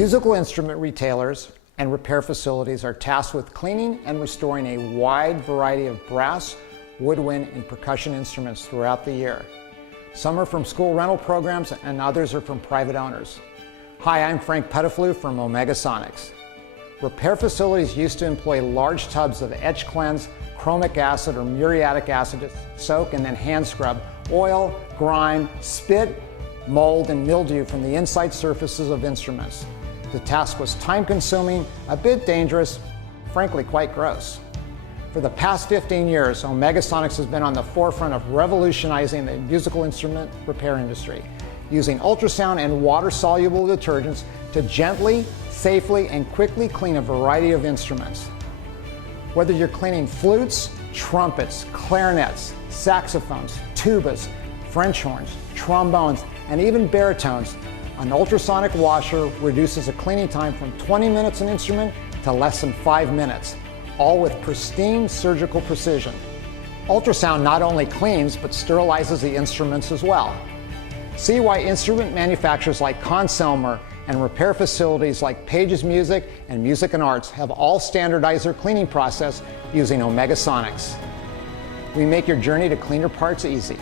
Musical instrument retailers and repair facilities are tasked with cleaning and restoring a wide variety of brass, woodwind, and percussion instruments throughout the year. Some are from school rental programs and others are from private owners. Hi, I'm Frank Pettiflew from Omegasonics. Repair facilities used to employ large tubs of etch cleanse, chromic acid or muriatic acid to soak and then hand scrub oil, grime, spit, mold, and mildew from the inside surfaces of instruments. The task was time-consuming, a bit dangerous, frankly quite gross. For the past 15 years, Omegasonics has been on the forefront of revolutionizing the musical instrument repair industry, using ultrasound and water-soluble detergents to gently, safely, and quickly clean a variety of instruments. Whether you're cleaning flutes, trumpets, clarinets, saxophones, tubas, French horns, trombones, and even baritones, an ultrasonic washer reduces a cleaning time from 20 minutes an instrument to less than 5 minutes, all with pristine surgical precision. Ultrasound not only cleans, but sterilizes the instruments as well. See why instrument manufacturers like Conn Selmer and repair facilities like Paige's Music and Music and Arts have all standardized their cleaning process using Omegasonics. We make your journey to cleaner parts easy.